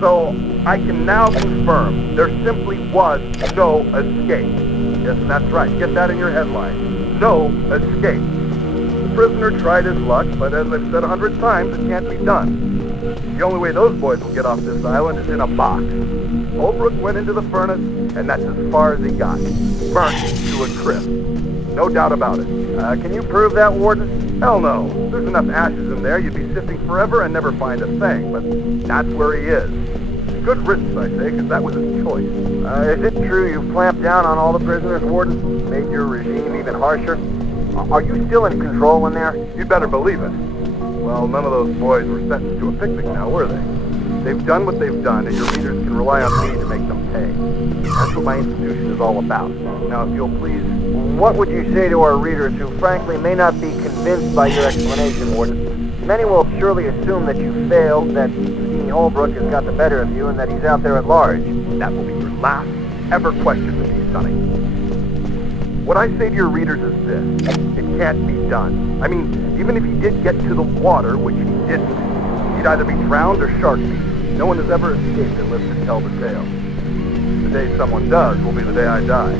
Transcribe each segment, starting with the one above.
So, I can now confirm there simply was no escape. Yes, that's right. Get that in your headline. No escape. The prisoner tried his luck, but as I've said 100 times, it can't be done. The only way those boys will get off this island is in a box. Holbrook went into the furnace, and that's as far as he got. Burnt to a crisp. No doubt about it. Can you prove that, Warden? Hell no. There's enough ashes in there, you'd be sifting forever and never find a thing, but that's where he is. Good riddance, I say, because that was his choice. Is it true you clamped down on all the prisoners, Warden? Made your regime even harsher? Are you still in control in there? You'd better believe it. Well, none of those boys were sentenced to a picnic now, were they? They've done what they've done, and your readers can rely on me to make them pay. That's what my institution is all about. Now, if you'll please... What would you say to our readers who, frankly, may not be convinced by your explanation, Warden? Many will surely assume that you failed, that Holbrook has got the better of you, and that he's out there at large. That will be your last ever question to me, Sonny. What I say to your readers is this. It can't be done. I mean, even if he did get to the water, which he didn't, he'd either be drowned or shark meat. No one has ever escaped and lived to tell the tale. The day someone does will be the day I die.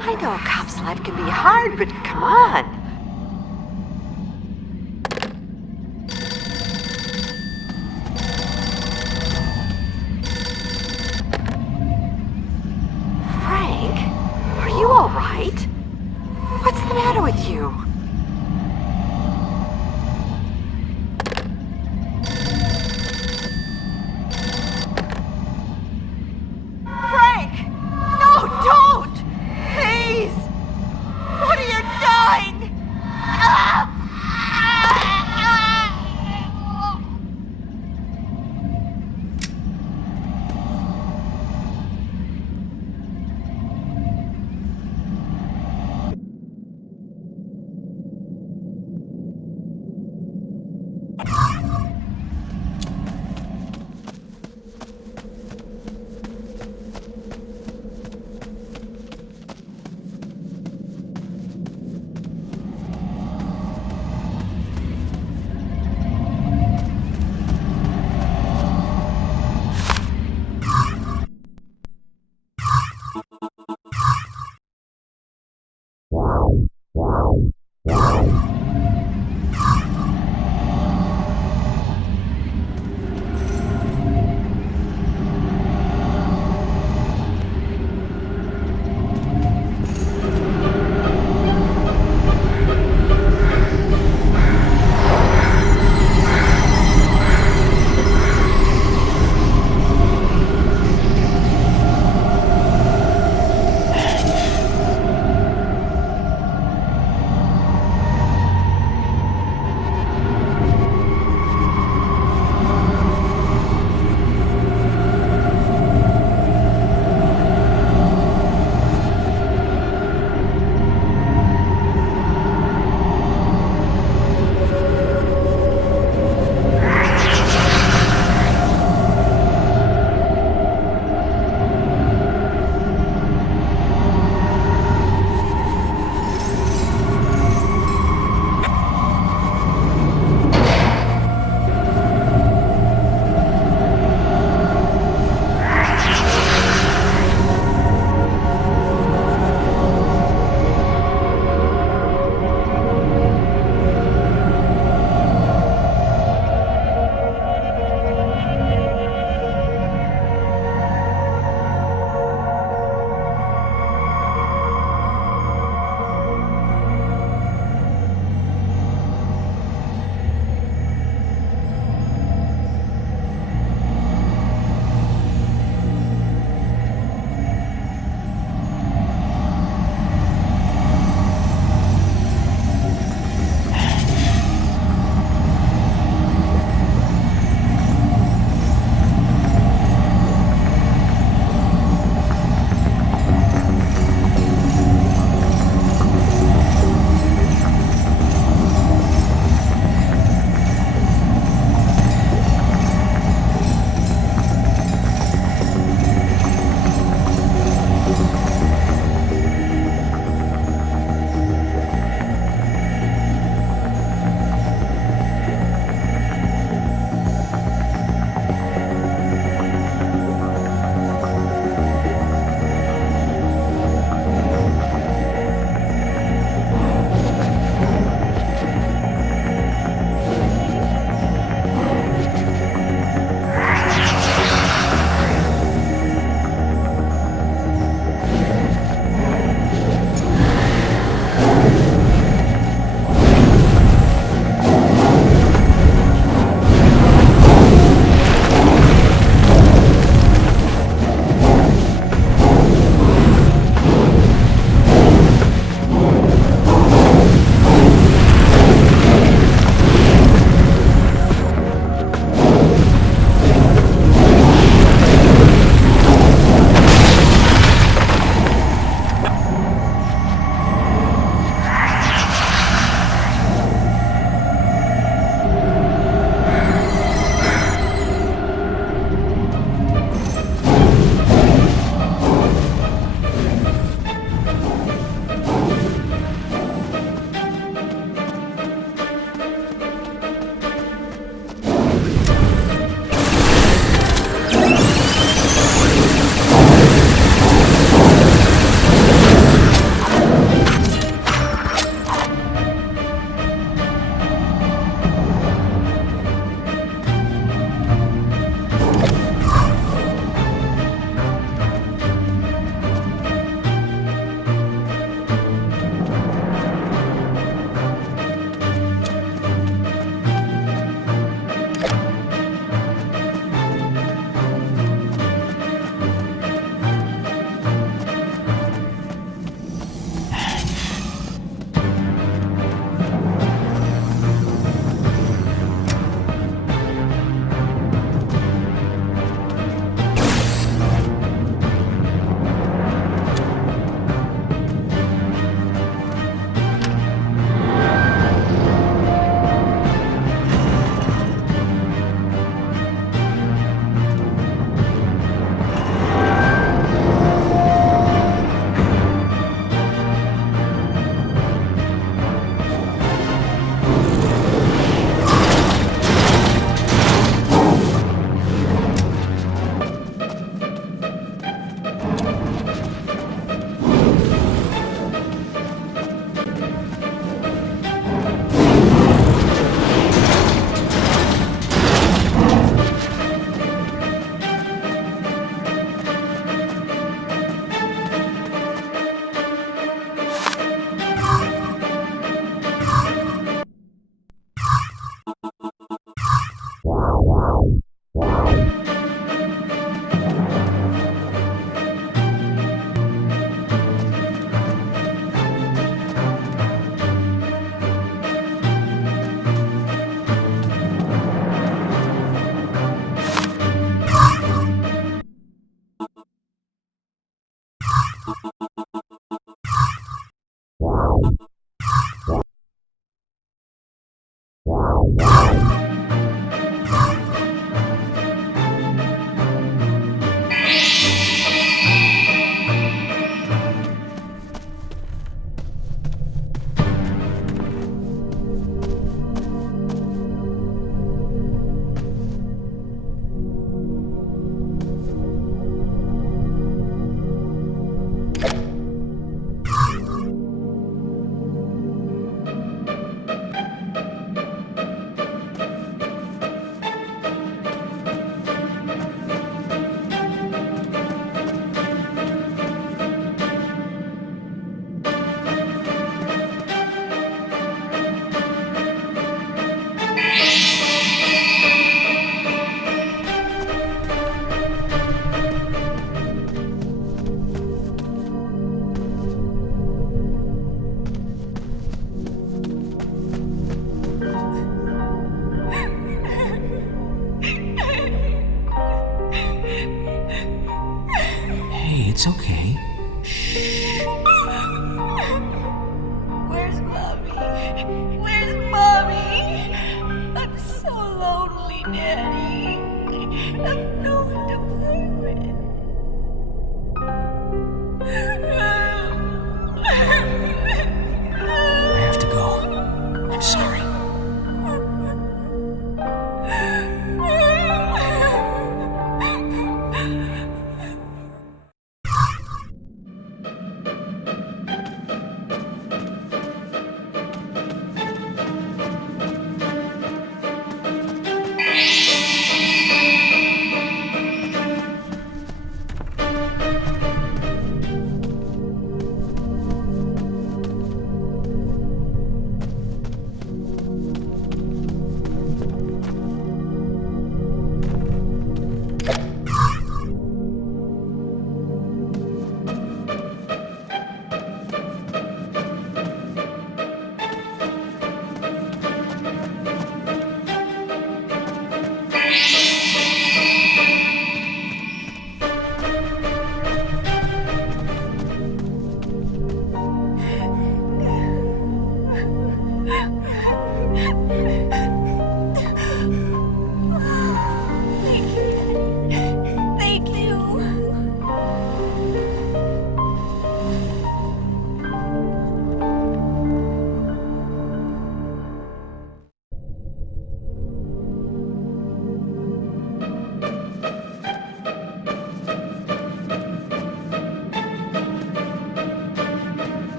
I know a cop's life can be hard, but come on. Frank, are you all right? What's the matter with you? Frank! No, don't! Please! What are you doing?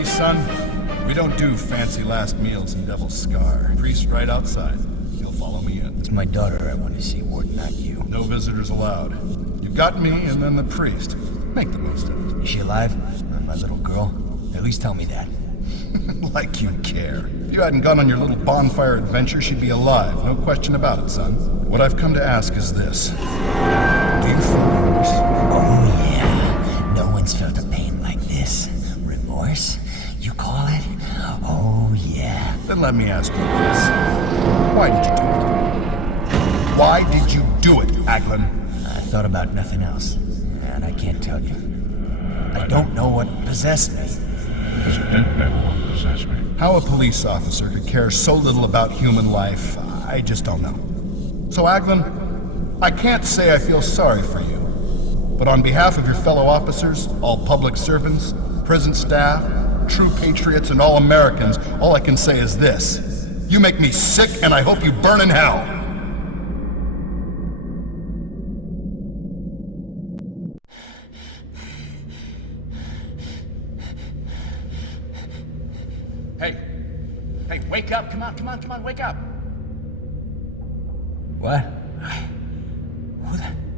Hey, son. We don't do fancy last meals in Devil's Scar. Priest right outside. He'll follow me in. It's my daughter I want to see, Warden, not you. No visitors allowed. You've got me and then the priest. Make the most of it. Is she alive? My little girl? At least tell me that. Like you care. If you hadn't gone on your little bonfire adventure, she'd be alive. No question about it, son. What I've come to ask is this. Do you feel remorse? Oh, yeah. No one's felt a pain like this. Remorse? You call it? Oh, yeah. Then let me ask you this. Why did you do it? Why did you do it, Aglin? I thought about nothing else, and I can't tell you. I don't know what possessed me. Because you didn't know what possessed me. How a police officer could care so little about human life, I just don't know. So, Aglin, I can't say I feel sorry for you. But on behalf of your fellow officers, all public servants, prison staff, true patriots, and all Americans, all I can say is this. You make me sick, and I hope you burn in hell. Hey, wake up. Come on, wake up. What?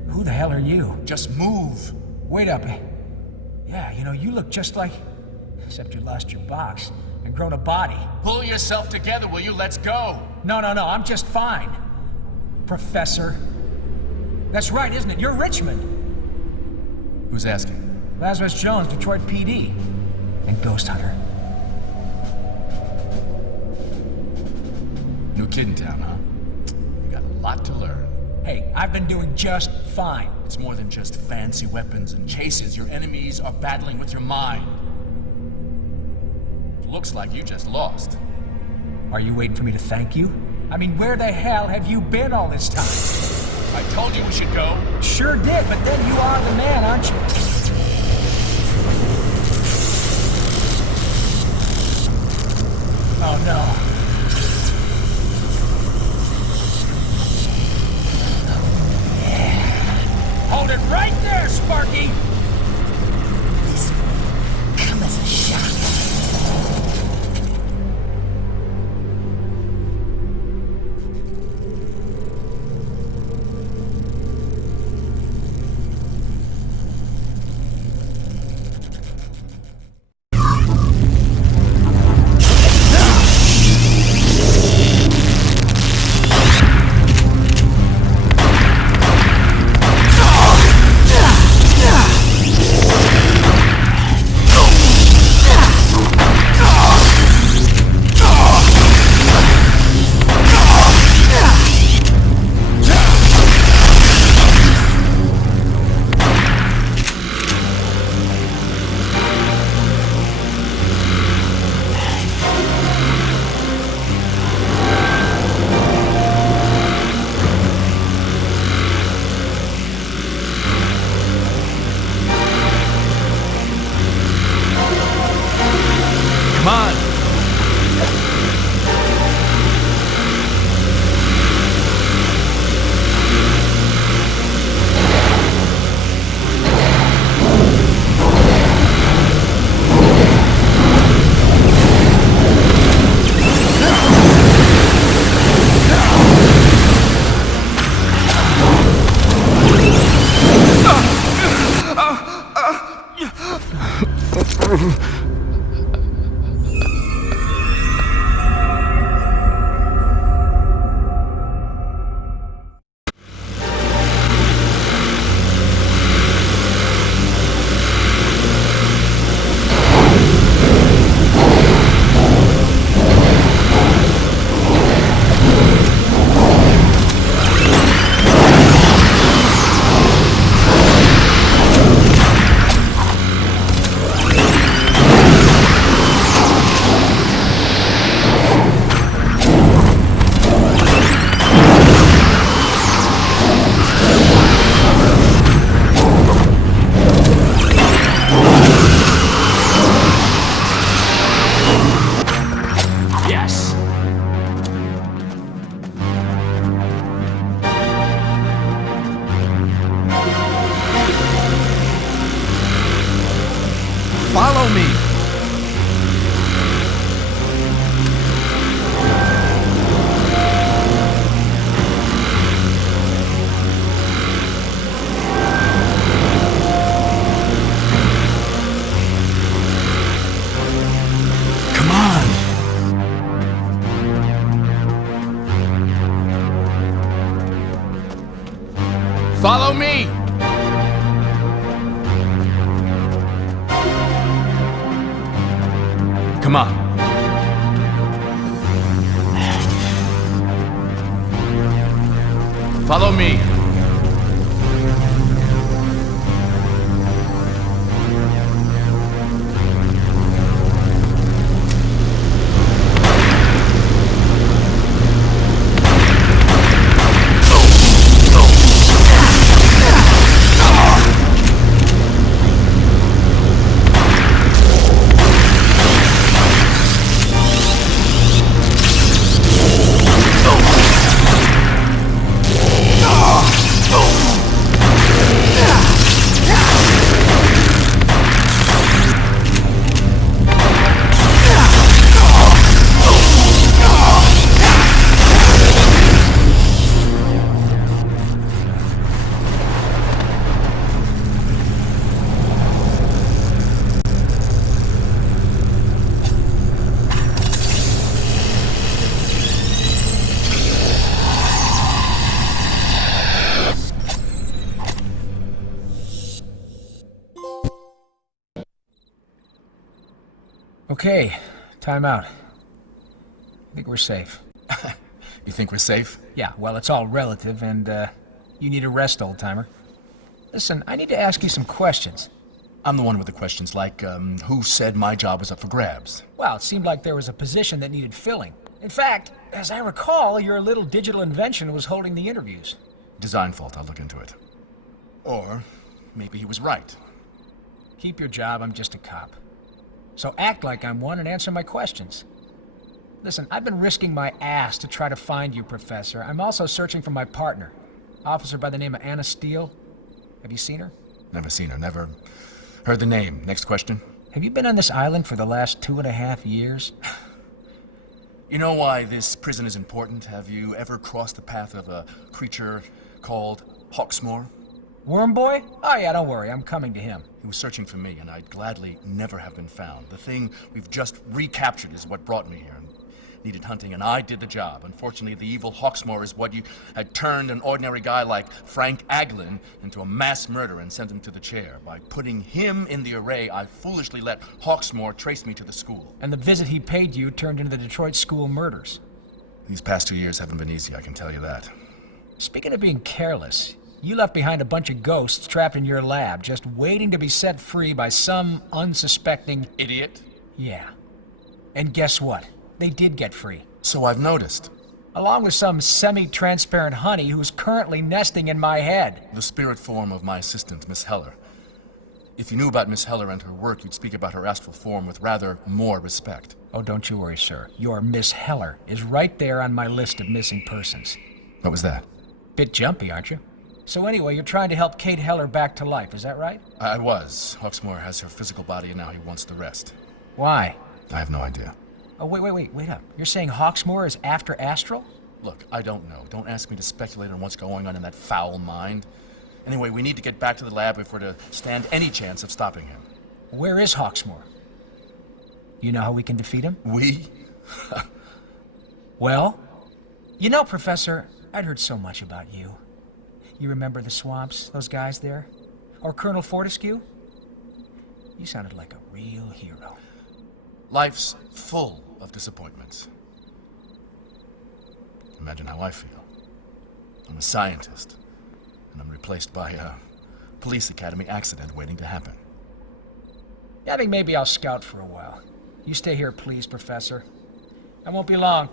Who the hell are you? Just move. Wait up. Yeah, you look just like... Except you lost your box and grown a body. Pull yourself together, will you? Let's go. No, I'm just fine. Professor. That's right, isn't it? You're Richmond. Who's asking? Lazarus Jones, Detroit PD. And Ghosthunter. New kid in town, huh? You got a lot to learn. Hey, I've been doing just fine. It's more than just fancy weapons and chases. Your enemies are battling with your mind. Looks like you just lost. Are you waiting for me to thank you? I mean, where the hell have you been all this time? I told you we should go. Sure did, but then you are the man, aren't you? Oh, no. Hold it right there, Sparky! This will come as a shock. Follow me! Come on. Follow me. Okay, time out. I think we're safe. You think we're safe? Yeah, well, it's all relative, and, you need a rest, old-timer. Listen, I need to ask you some questions. I'm the one with the questions, like, who said my job was up for grabs? Well, it seemed like there was a position that needed filling. In fact, as I recall, your little digital invention was holding the interviews. Design fault, I'll look into it. Or, maybe he was right. Keep your job, I'm just a cop. So act like I'm one and answer my questions. Listen, I've been risking my ass to try to find you, Professor. I'm also searching for my partner, officer by the name of Anna Steele. Have you seen her? Never seen her, never heard the name. Next question. Have you been on this island for the last 2.5 years? You know why this prison is important? Have you ever crossed the path of a creature called Hawksmoor? Worm Boy? Oh yeah, don't worry, I'm coming to him. He was searching for me, and I'd gladly never have been found. The thing we've just recaptured is what brought me here. Needed hunting, and I did the job. Unfortunately, the evil Hawksmoor is what you had turned an ordinary guy like Frank Aglin into a mass murderer and sent him to the chair. By putting him in the array, I foolishly let Hawksmoor trace me to the school. And the visit he paid you turned into the Detroit school murders. These past 2 years haven't been easy, I can tell you that. Speaking of being careless, you left behind a bunch of ghosts trapped in your lab, just waiting to be set free by some unsuspecting idiot. Yeah. And guess what? They did get free. So I've noticed. Along with some semi-transparent honey who's currently nesting in my head. The spirit form of my assistant, Miss Heller. If you knew about Miss Heller and her work, you'd speak about her astral form with rather more respect. Oh, don't you worry, sir. Your Miss Heller is right there on my list of missing persons. What was that? Bit jumpy, aren't you? So anyway, you're trying to help Kate Heller back to life, is that right? I was. Hawksmoor has her physical body and now he wants the rest. Why? I have no idea. Oh, wait up. You're saying Hawksmoor is after Astral? Look, I don't know. Don't ask me to speculate on what's going on in that foul mind. Anyway, we need to get back to the lab if we're to stand any chance of stopping him. Where is Hawksmoor? You know how we can defeat him? We? Well, you know, Professor, I'd heard so much about you. You remember the swamps, those guys there? Or Colonel Fortescue? You sounded like a real hero. Life's full of disappointments. Imagine how I feel. I'm a scientist, and I'm replaced by a police academy accident waiting to happen. Yeah, I think maybe I'll scout for a while. You stay here, please, Professor. I won't be long.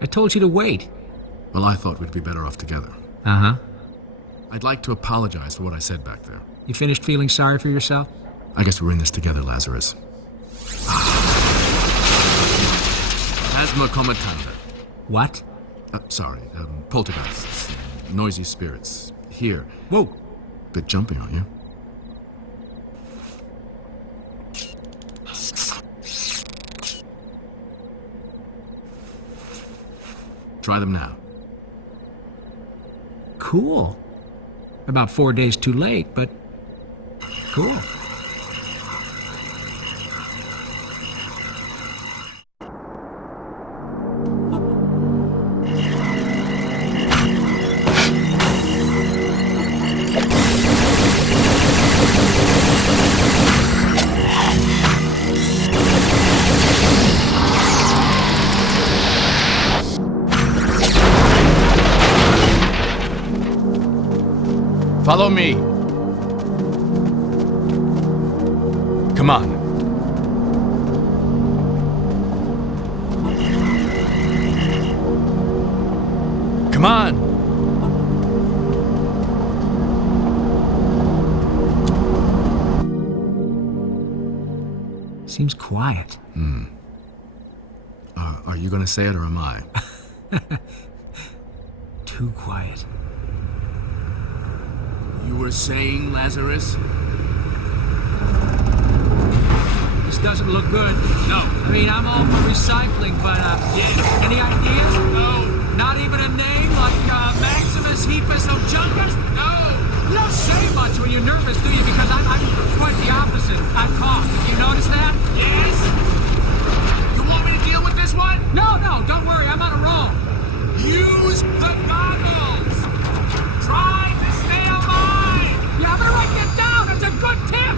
I told you to wait. Well, I thought we'd be better off together. Uh-huh. I'd like to apologize for what I said back there. You finished feeling sorry for yourself? I guess we're in this together, Lazarus. Asthma comatanda. What? Sorry, poltergeists. Noisy spirits. Here. Whoa. Bit jumpy, aren't you? Try them now. Cool. About 4 days too late, but cool. Follow me. Come on. Come on. Seems quiet. Are you gonna say it or am I? Too quiet. You were saying, Lazarus? This doesn't look good. No. I mean, I'm all for recycling, but, yeah. Any ideas? No. Not even a name like, Maximus Hepus Ojuncus? No. You don't say much when you're nervous, do you? Because I'm quite the opposite. I cough. Did you notice that? Yes. You want me to deal with this one? No, don't worry. I'm on a roll. Use the goggles. Try to stay alive. Yeah, I'm gonna write that down. That's a good tip.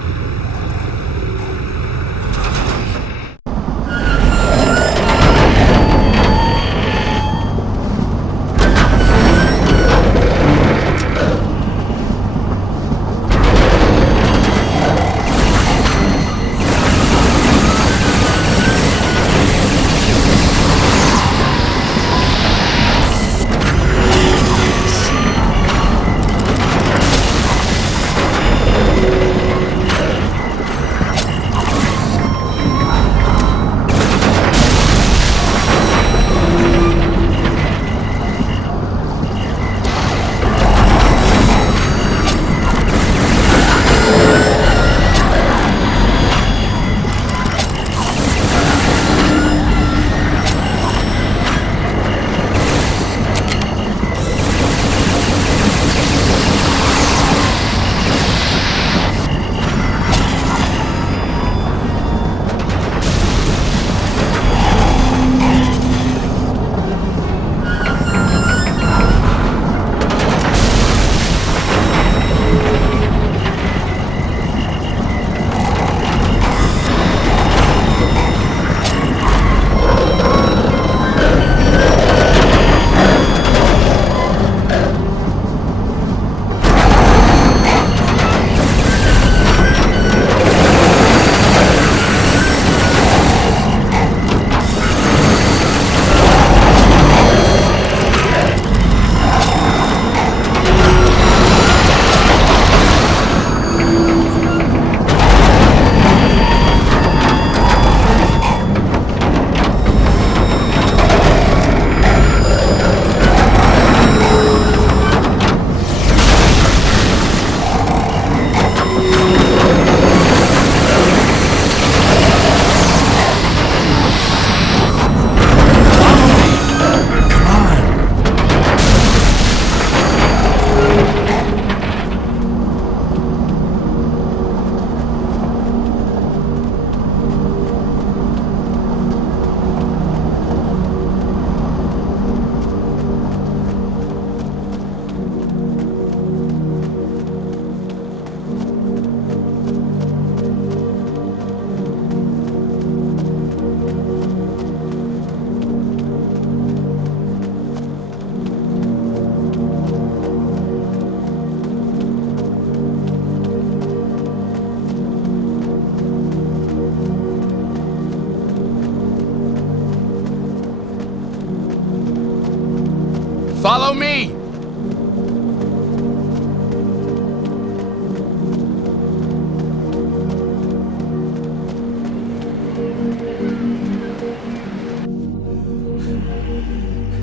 Follow me!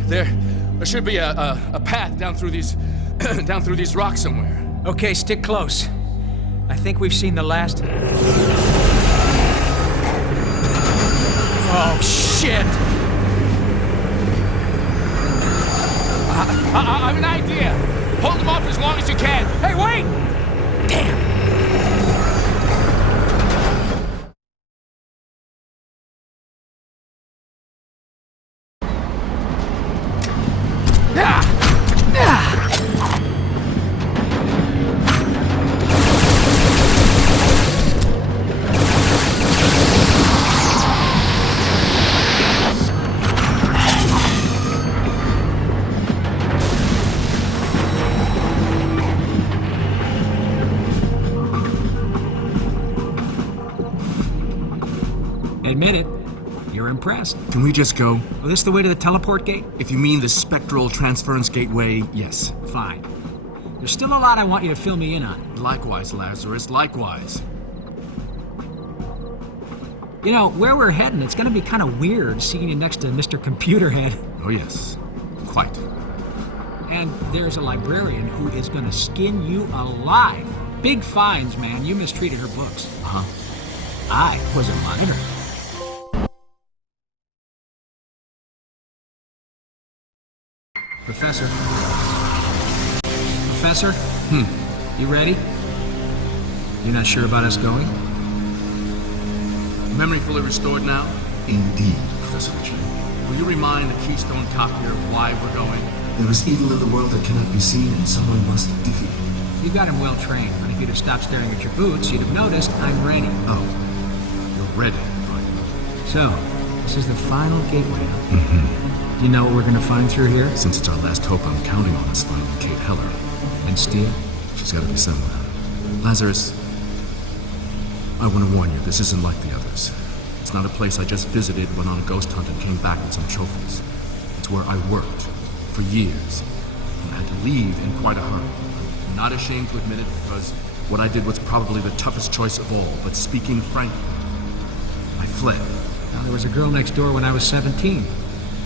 There should be a path down through these down through these rocks somewhere. Okay, stick close. I think we've seen the last... Oh, shit! I have an idea! Hold them off as long as you can! Hey, wait! Damn! Admit it. You're impressed. Can we just go? Oh, this the way to the teleport gate? If you mean the spectral transference gateway, yes. Fine. There's still a lot I want you to fill me in on. Likewise, Lazarus, likewise. You know, where we're heading, it's gonna be kind of weird seeing you next to Mr. Computerhead. Oh, yes. Quite. And there's a librarian who is gonna skin you alive. Big fines, man. You mistreated her books. Uh-huh. I was a monitor. Professor? Professor? You ready? You're not sure about us going? Memory fully restored now? Indeed, Professor Richard. Will you remind the Keystone Copier why we're going? There is evil in the world that cannot be seen, and someone must defeat it. You got him well trained, but if you'd have stopped staring at your boots, you'd have noticed I'm ready. Oh, You're ready, right? So, this is the final gateway. mm-hmm. Do you know what we're gonna find through here? Since it's our last hope, I'm counting on us finding Kate Heller. And Steele? She's got to be somewhere. Lazarus, I want to warn you, this isn't like the others. It's not a place I just visited, went on a ghost hunt, and came back with some trophies. It's where I worked for years and had to leave in quite a hurry. I'm not ashamed to admit it because what I did was probably the toughest choice of all, but speaking frankly, I fled. Now, there was a girl next door when I was 17.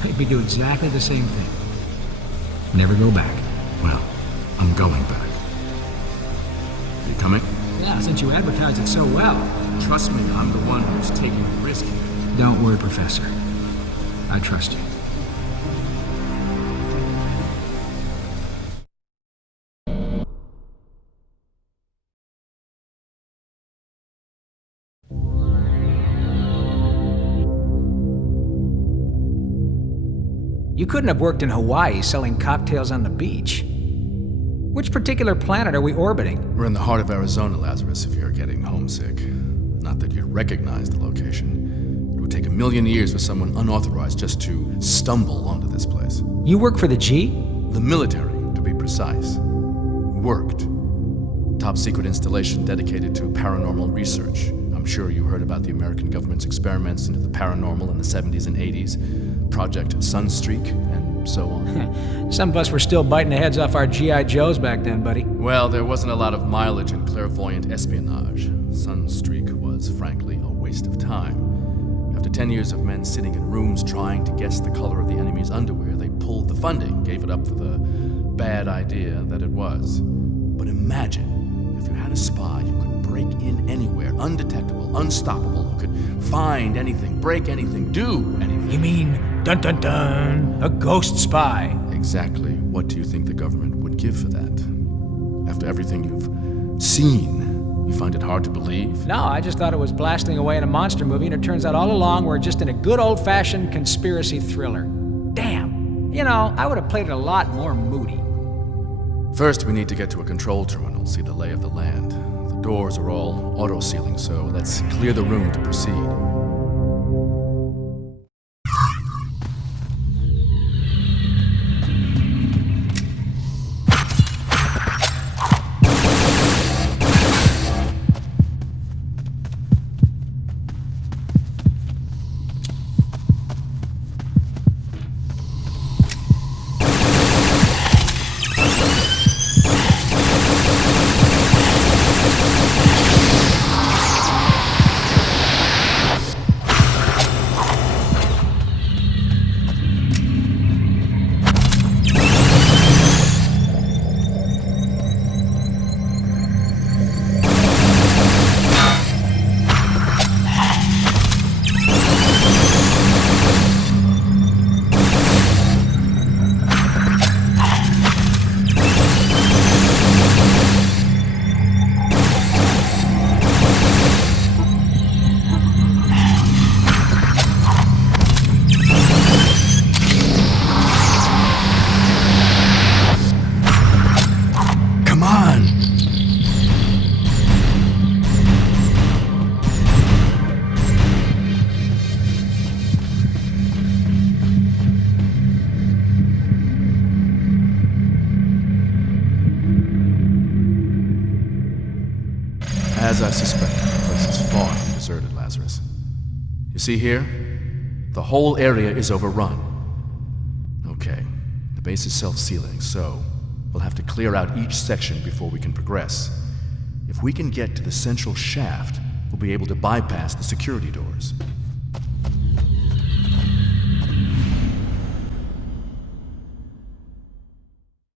Made me do exactly the same thing. Never go back. Well, I'm going back. Are you coming? Yeah, since you advertised it so well. Trust me, I'm the one who's taking the risk here. Don't worry, Professor. I trust you. You couldn't have worked in Hawaii selling cocktails on the beach. Which particular planet are we orbiting? We're in the heart of Arizona, Lazarus, if you're getting homesick. Not that you'd recognize the location. It would take 1,000,000 years for someone unauthorized just to stumble onto this place. You work for the G? The military, to be precise. Worked. Top secret installation dedicated to paranormal research. I'm sure you heard about the American government's experiments into the paranormal in the 70s and 80s. Project Sunstreak, and so on. Some of us were still biting the heads off our G.I. Joes back then, buddy. Well, there wasn't a lot of mileage in clairvoyant espionage. Sunstreak was, frankly, a waste of time. After 10 years of men sitting in rooms trying to guess the color of the enemy's underwear, they pulled the funding, gave it up for the bad idea that it was. But imagine if you had a spy who could break in anywhere, undetectable, unstoppable, who could find anything, break anything, do anything. You mean, dun dun dun, a ghost spy? Exactly. What do you think the government would give for that? After everything you've seen, you find it hard to believe? No, I just thought it was blasting away in a monster movie, and it turns out all along we're just in a good old-fashioned conspiracy thriller. Damn. You know, I would have played it a lot more moody. First, we need to get to a control terminal, see the lay of the land. The doors are all auto-sealing, so let's clear the room to proceed. as I suspected, the place is far from deserted, Lazarus. You see here? The whole area is overrun. Okay, the base is self-sealing, so we'll have to clear out each section before we can progress. If we can get to the central shaft, we'll be able to bypass the security doors.